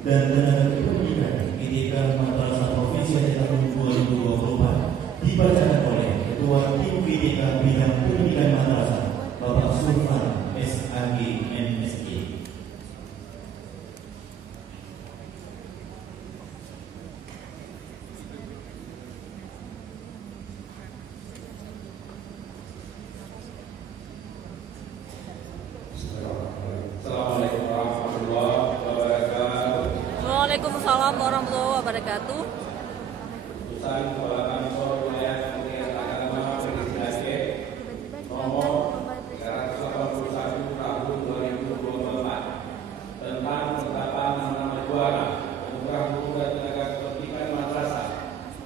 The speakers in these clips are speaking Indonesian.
dan Tenaga Kependidikan ITK Madrasah Provinsi Aceh tahun 2024 dibacakan oleh Ketua Tim ITK Bidang Pendidikan Madrasah Bapak Sultan SAG MSI. Waalaikumsalam warahmatullahi wabarakatuh. Keputusan Kepala Kantor Wilayah Kementerian Agama Provinsi Aceh nomor 381 tahun 2024 tentang penetapan nama juara anugerah guru dan tenaga kependidikan madrasah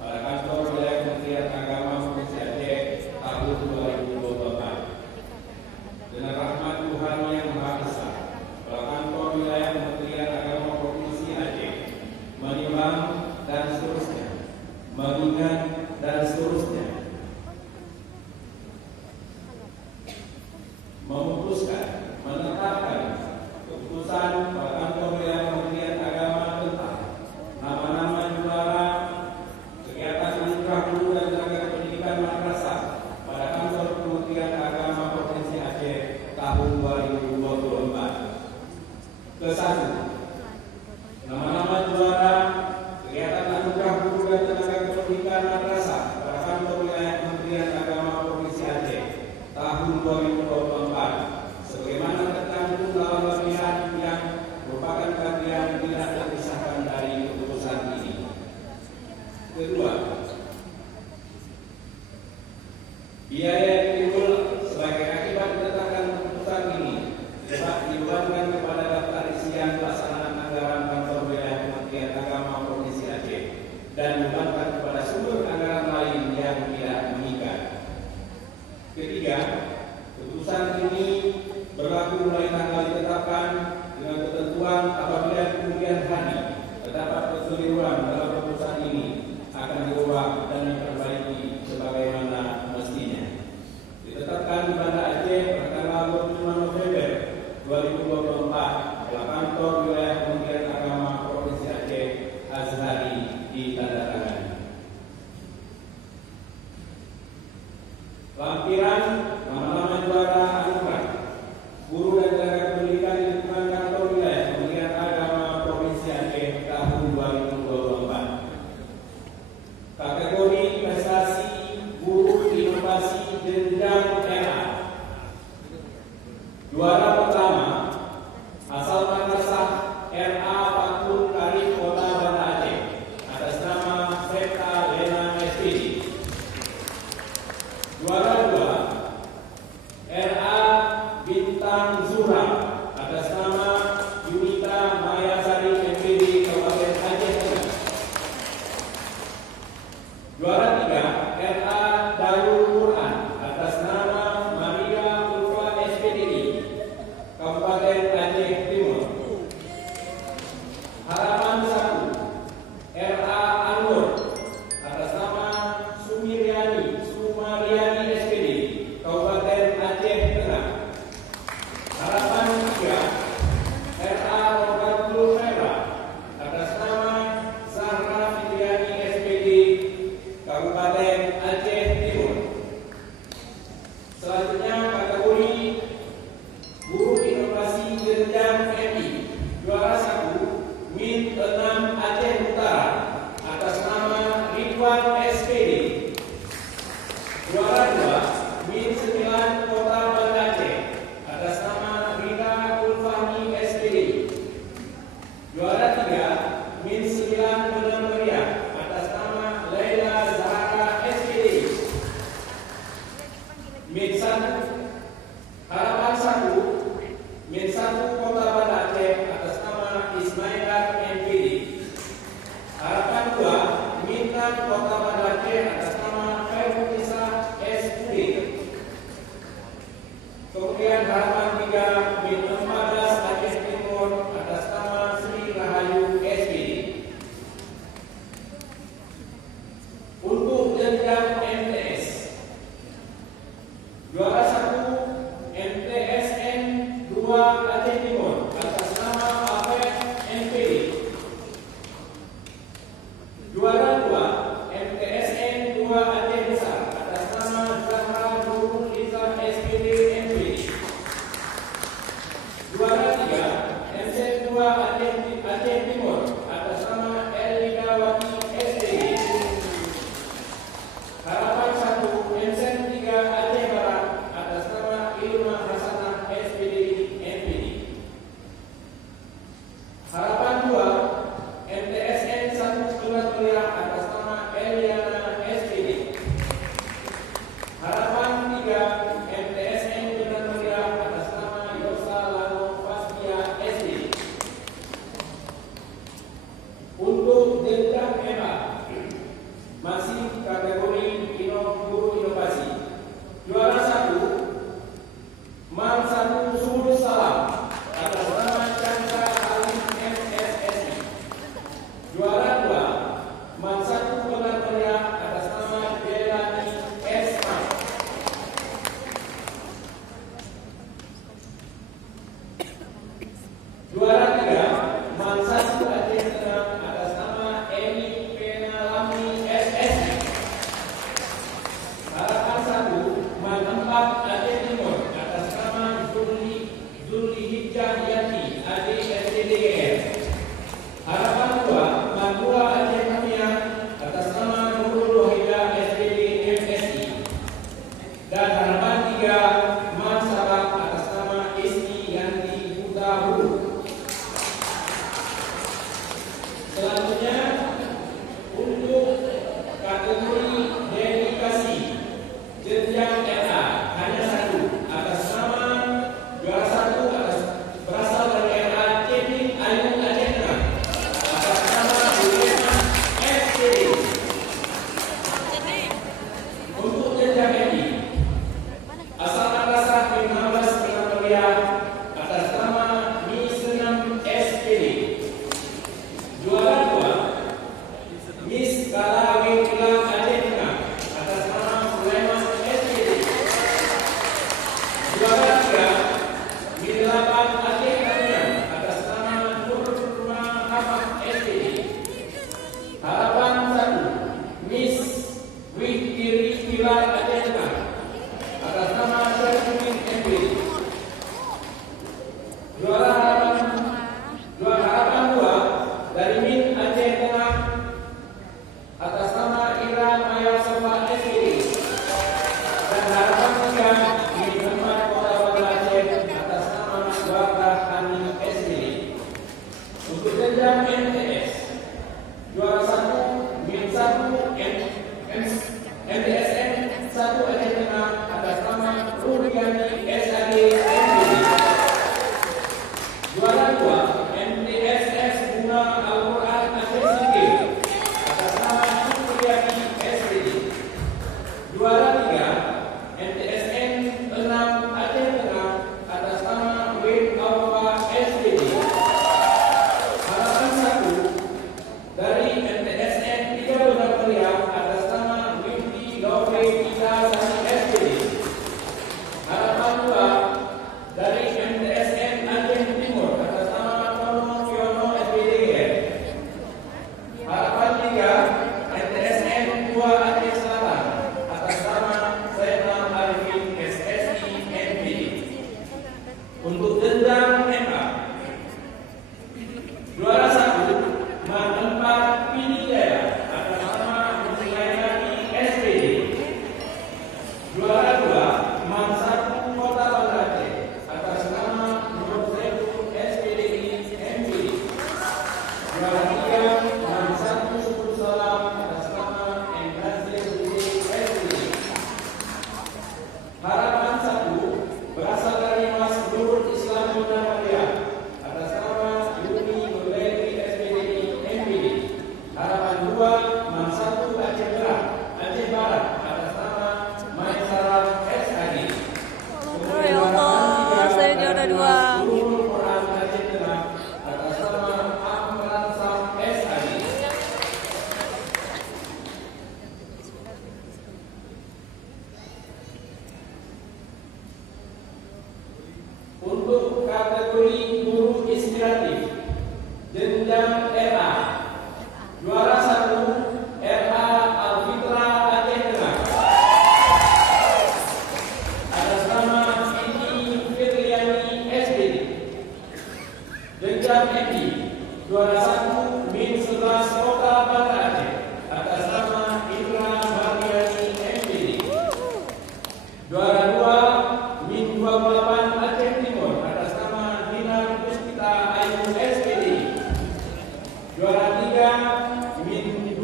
pada Kantor Wilayah Kementerian Agama Provinsi Aceh tahun 2024. Dengan rahmat Tuhan Yang Maha Esa, Kepala Kantor Wilayah Kementerian Agama Provinsi Aceh menimbang dan seterusnya, mengingat dan seterusnya, memutuskan, menetapkan keputusan pada Kantor Wilayah Kementerian Agama tentang nama-nama juara kegiatan anugerah guru dan tenaga pendidikan madrasah pada Kantor Kementerian Agama Provinsi Aceh tahun 2024. Ke-1, nama-nama juara kegiatan anugerah guru dan tenaga pendidikan madrasah pada Kantor Wilayah Kementerian Agama Provinsi Aceh tahun 2024 sebagaimana tercantum dalam latihan yang merupakan bagian tidak terpisahkan dari keputusan ini. Kedua, biaya yang timbul sebagai akibat ditetapkan keputusan ini dapat dibebankan kepada daftar isian pelaksanaan anggaran Kantor Wilayah Kementerian Agama Provinsi Aceh dan dibebankan kepada sumber anggaran lain yang tidak mengikat. Ketiga, keputusan ini berlaku mulai tanggal ditetapkan dengan ketentuan apabila di kemudian hari terdapat kekeliruan dalam keputusan ini akan diubah dan diperbaiki sebagaimana mestinya. Ditetapkan di Banda Aceh pada tanggal 25 November 2024 oleh Kantor Wilayah Kementerian Agama Provinsi Aceh Azhari ditandatangani. Lampiran nama-nama juara anugerah guru dan tenaga pendidikan di lingkungan Kantor Wilayah Kementerian Agama Provinsi Aceh tahun 2024. Kategori prestasi guru inovasi jenjang era. Juara pertama asal madrasah Juara 3, Man 1 Aceh Tengah atas nama Eni Penalami SSI. Harapan 1, Man 4 Aceh Timur atas nama Zuli Hijjah Yati Adi SDDGR. Harapan 2, Man 2 Aceh Tamiang atas nama Nurul Wahida SDD MSI. Dan harapan 3, Man Sabak atas nama Isni Yanti Hutahu. Selanjutnya untuk kategori dedikasi jenjang RA hanya 1 atas nama juara 1 atas berasal dari RA Ceding Ayu Aceh Tengah atas nama Bulena SCD. Untuk jenjang MI asal Makassar 15 Kementerian atas nama Mi Senam SPD. Juara 2, Miss Kalawi Kilang Aceh Tengah atas nama Sulaiman SPD. Juara 3, Min 8 Aceh Tamiang atas nama Nur Muhammad SPD. Harapan 1, Miss Wikiri Kilang Aceh Tengah atas nama Syarifudin MB. Juara harapan 2 dari Min Aceh Tengah atas nama Ira Maya Sofa SPD. Dan harapan 3 Min Ahmad Kota Banda Aceh atas nama Wardah Hani SPD. Untuk jenjang MTS juara 1 Min 1 MTSN 1 Aceh Tengah atas nama Rubiani SAD MPD. Juara 2 MTSS Bunga Al-Quran Aceh Singkil atas nama Supriyati SPD. Juara 3 MTSN 6 Aceh Tengah atas nama Win Alfa SPD. Harapan 1 dari MTSN 3 Benar Meriah atas nama Windy Love Ida Sani SPD. Harapan 2 dari MTSN Aceh Timur atas nama Tono Yono SPDGR. Harapan 3 MTSN 2 Aceh Selatan atas nama Zainal Arifin SSI MPD. Untuk jenjang MA juara 1 Man 4 Pidijaya atas nama Muslayani SPD. Juara 2 Man 1 Kota Banda Aceh atas nama Nur Zaitun SPDI MPD. Juara 3 Man 1 Syukur Salam atas nama Nazir SPD. Harapan 1 berasal dari Mas Nurul Islam Benar Meriah atas nama Yuni Nurleni SPDI MPD. Harapan 2 Man 1 Aceh Barat atas nama Maisarah SAD. Ya Allah, saya juara 2. Nurul Quran Aceh Tengah atas nama Ahmad Sam SAD. Untuk kategori guru inspiratif jenjang RA juara 1 RA Alfitra Aceh Tengah atas nama Siti Firliani SPD. Jenjang MI juara 1 Min 11 Kota Banda Aceh atas nama Indra Mariani MPD. Juara 2 Min 28 Aceh Timur atas nama Dinar Puspita Ayu SPD. Juara 3 Min 2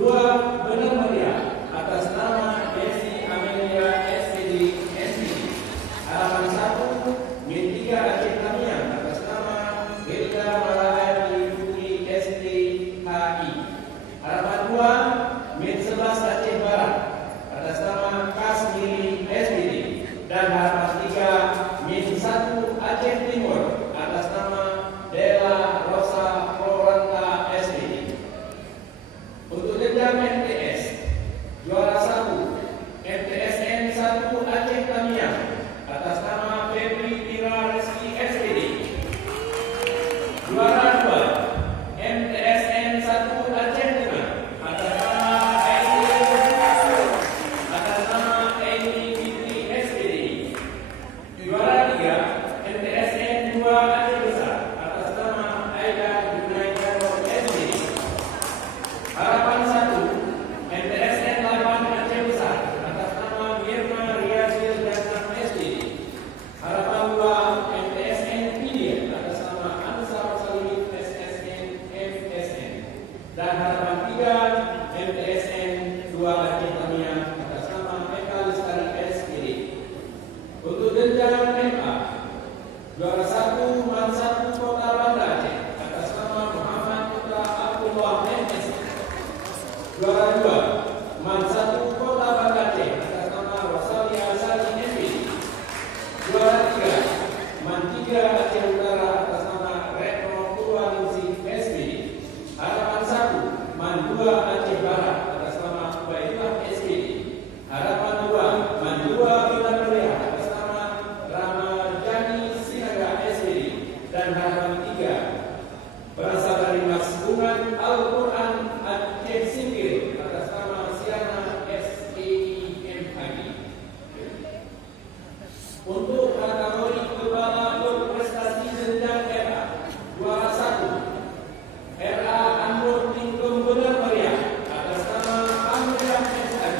Benar Meriah atas nama Desi Amelia SPD MPD. Harapan 1 Min 3 Aceh Tamiang atas nama Hilda Malahari Putri SD HI. Harapan 2 Min 11 Aceh Barat atas nama Kasmiri SPD. Dan harapan 3 Min 1 Aceh Timur atas nama Dela Rosa Floranta SPD. Untuk jenjang MTS juara 1 MTSN 1 Aceh Tamiang atas nama Febri Tira Reski SPD. Juara 2 MTSN 1 Aceh Tengah atas nama atas nama Eni Fitri SPD. Juara 3 MTSN 2 Aceh Besar atas nama Aida Junaida SPD. Harapan 1 MTSN 8 Aceh Besar atas nama Mirna Riazil dan SPD. Harapan 2 MTSN Pidir atas nama Ansar Salim SSN MSN. Dan harapan 3 MTSN 2 Aceh Tamiang atas nama Eka Lestari SPD. Untuk jenjang MA, juara 1 Man 1 Kota Banda Aceh atas nama Muhammad Putra Abdullah MSN. Juara 2 Man 1 Kota Banda Aceh atas nama Rosalia Sari SPD. Juara 3 Man 3 Aceh Utara atas nama Retno Purwaningsih SPD. Harapan 1 Man 2 Aceh Barat atas nama Baitullah SPD. Harapan 2 Man 2 Bina Meriah atas nama Ramadjani Sinaga SPD. Dan harapan 3 berasal dari Mas Bungan Al-Quran Aceh Singkil atas nama Siana SEIMHG. Untuk kategori kepala berprestasi jenjang RA, juara 1 RA Anwar Tingkum Benar Meriah atas nama Amriah SAG.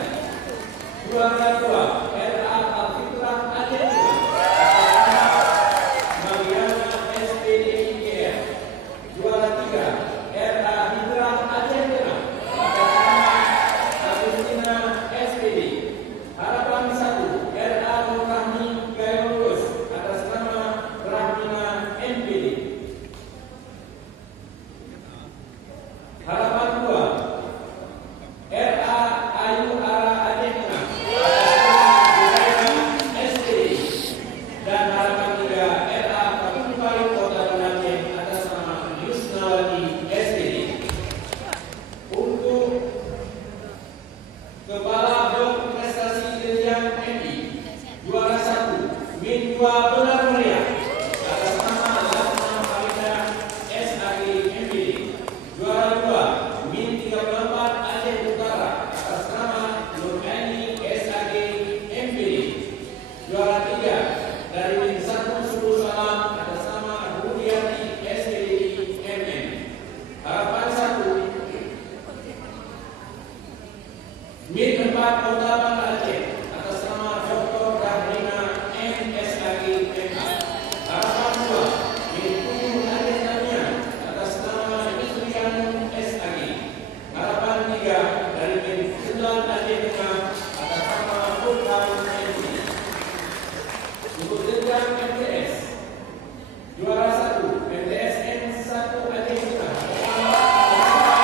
Juara 2 RA Al-Fitrah Aceh Tengah atas nama Mariana SPD IGR. Juara 3 RA Hijrah Aceh Tengah atas nama Agustina SPD. Harapan 1 RA Nurrahmi Gairulus atas nama Rahmina MPD. Harapan 2 RA Ayu Ara Aceh Tengah atas nama Junaida SPD. Dan harapan 3 RA Patung Kota Banda Aceh atas nama Yusnawati SPD. Untuk kepala berprestasi jenjang MI, juara 1 Min 2 Benar Meriah atas nama Latna Farida SAG MPD. Juara 2 Min 34 Aceh Utara atas nama Nuraini SAG MPD. Juara 3 dari Min 1 Suruh Salam atas nama Rudiati SPDI MM. Harapan 1 Min 4 Kota Banda Aceh atas nama Dr. Dahrina MSAG MA. Harapan 2 Min 7 Aceh Tamiang atas nama Isrianum SAG. Harapan 3 dari Min 9 Aceh Tengah atas nama Burhan MD. Untuk jenjang MTS, juara 1 MTSN 1 Aceh Tengah atas nama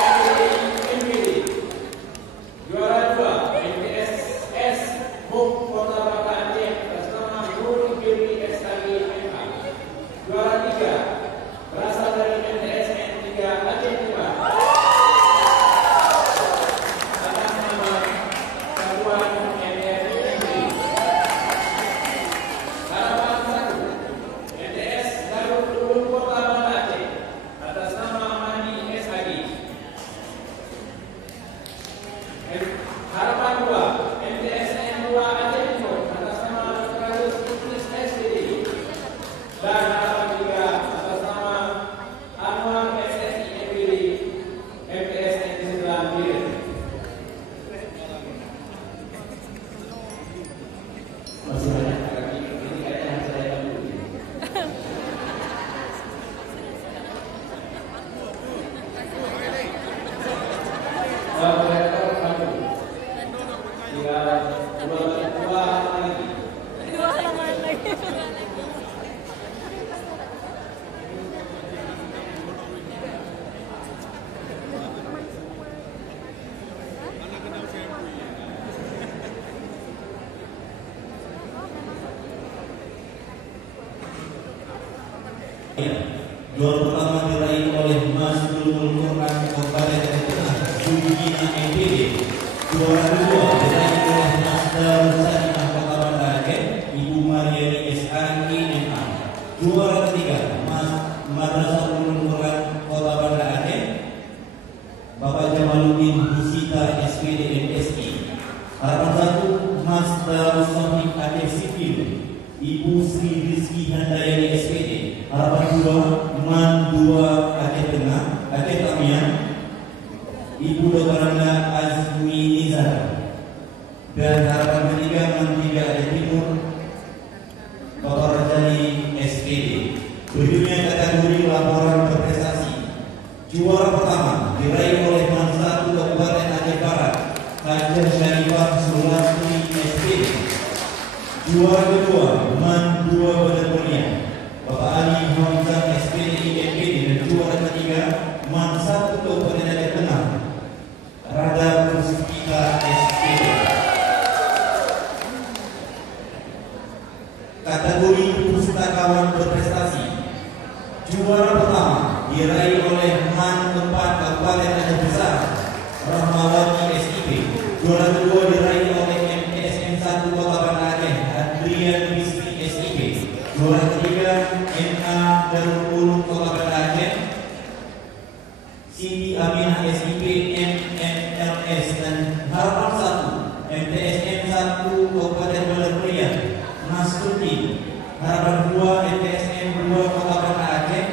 SPDI MPD. Juara 2 MTSS MUK Kota Banda Aceh atas nama Nur Firly SAG MA. Juara 3 berasal dari MTSN 3 Aceh Tengah atas nama Satuan MFMD. Harapan 1 MTS Darul Ulum Kota Banda Aceh atas nama Mandi SAG. Harapan 2 MTSN 2 Aceh Timur atas nama Ratus Kudus SPD. Dan harapan 3 atas nama Anwar SSI MPD MTSN 9 Biren. Masih banyak lagi ini kayaknya saya dulu. Operator satu. Tinggal dua lagi. Dua halaman lagi. Juara pertama diraih oleh Mas Ulumul Quran Kabupaten Aceh Tengah, Sugina MPD. Juara kedua diraih oleh Mas Darul Salimah Kota Banda Aceh, Ibu Mariani SAG MA. Juara ketiga Mas Madrasah MAN 2 Aceh Tengah, Aceh Tamiang, Ibu Dr. Randa Azmi Nizar. Dan harapan ketiga MAN 3 Aceh Timur, Bapak Rajani SPD. Berikutnya kategori laporan berprestasi. Juara pertama diraih oleh MAN 1 Kabupaten Aceh Barat, Hajar Syarifah Sulastri SPD. Juara kedua MAN 2 Bandar Mulia, Bapak Ali Hamzah SPD MPD. Dan juara ketiga MAN 1 Kabupaten Aceh Tengah, Rada Puspita SPD. Kategori pustakawan berprestasi. Juara pertama diraih oleh MAN 4 Kabupaten Aceh Besar, Rahmawati SIP. Juara kedua diraih oleh MTSN 1 Kota Banda Aceh, Adrian Bisri SIP. Juara ketiga MA Darul Ulum Kota Banda Aceh, Siti Aminah SIP MMLS. Dan harapan 1 MTSN 1 Kabupaten Bandar Mulia, Nasruddin. Harapan 2 MTSN 2 Kota Banda Aceh,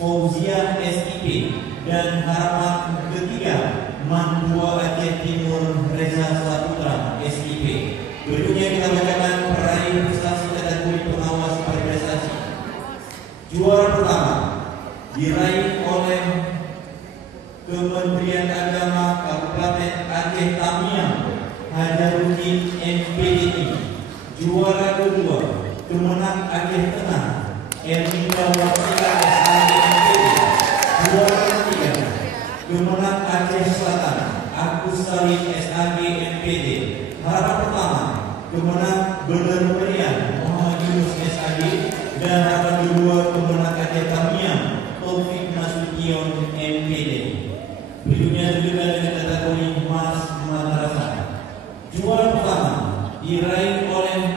Fauzia SIP. Dan harapan ketiga MAN 2 Aceh Timur, Reza Saputra SIP. Berikutnya kita bacakan peraih prestasi kategori pengawas berprestasi. Juara pertama diraih oleh Kementerian Agama Kabupaten Aceh Tamiang, Hajaruddin MPDI. Juara kedua Kemenang Aceh Tengah, Erlinda Wasila SHG MPD. Juara ketiga Kemenang Aceh Selatan, Agus Salim SHG MPD. Harapan pertama Kemenang Bandar Mulia, Muhammad Yunus SHG. Dan harapan kedua Kemenang Aceh Tamiang, Taufik Nasution MPD. Berikutnya juga dengan kategori Mas Madrasah. Juara pertama diraih oleh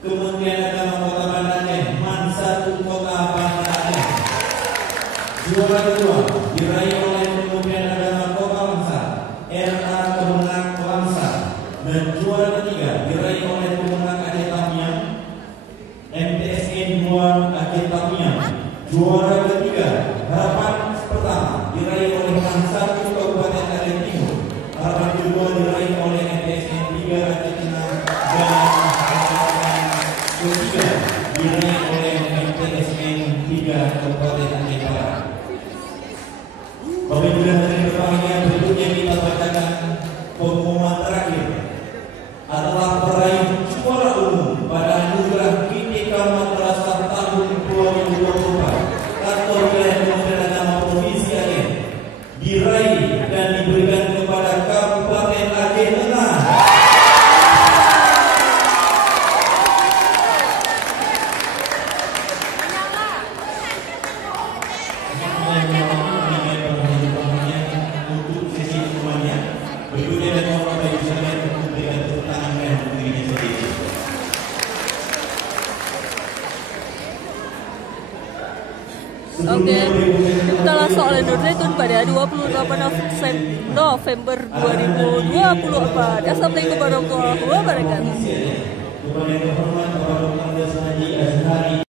Kementerian Agama Kota Banda Aceh, MAN 1 Kota Banda Aceh. Juara kedua diraih oleh Kementerian Agama Kota Langsa, RA Kemenang Langsa. Dan juara ketiga diraih oleh Kemenang Aceh Tamiang, MTSN 2 Aceh Tamiang. Juara ketiga harapan pertama diraih oleh MAN 1 Kabupaten Aceh Timur. Harapan kedua diraih oleh MTSN 3 Aceh Tengah. Dan harapan ketiga diraih oleh MTSN 3 Kabupaten Aceh Barat. Bapak Ibu dan hadirin berbahagia, berikutnya kita bacakan pengumuman terakhir adalah peraih juara umum pada anugerah ITK Madrasah tahun 2024 kantor wilayah Kementerian Agama Provinsi Aceh, diraih dan diberikan kepada Kabupaten Aceh Tengah. Untuk sesi semuanya, berikutnya dan mohon Bapak Ibu sekalian untuk memberikan tepuk tangan merah untuk dirinya sendiri. Oke, kita langsung oleh Nur Zaitun pada 28 November 2024. Assalamualaikum warahmatullahi wabarakatuh. Kepada yang terhormat Bapak Dr. Haji Azhari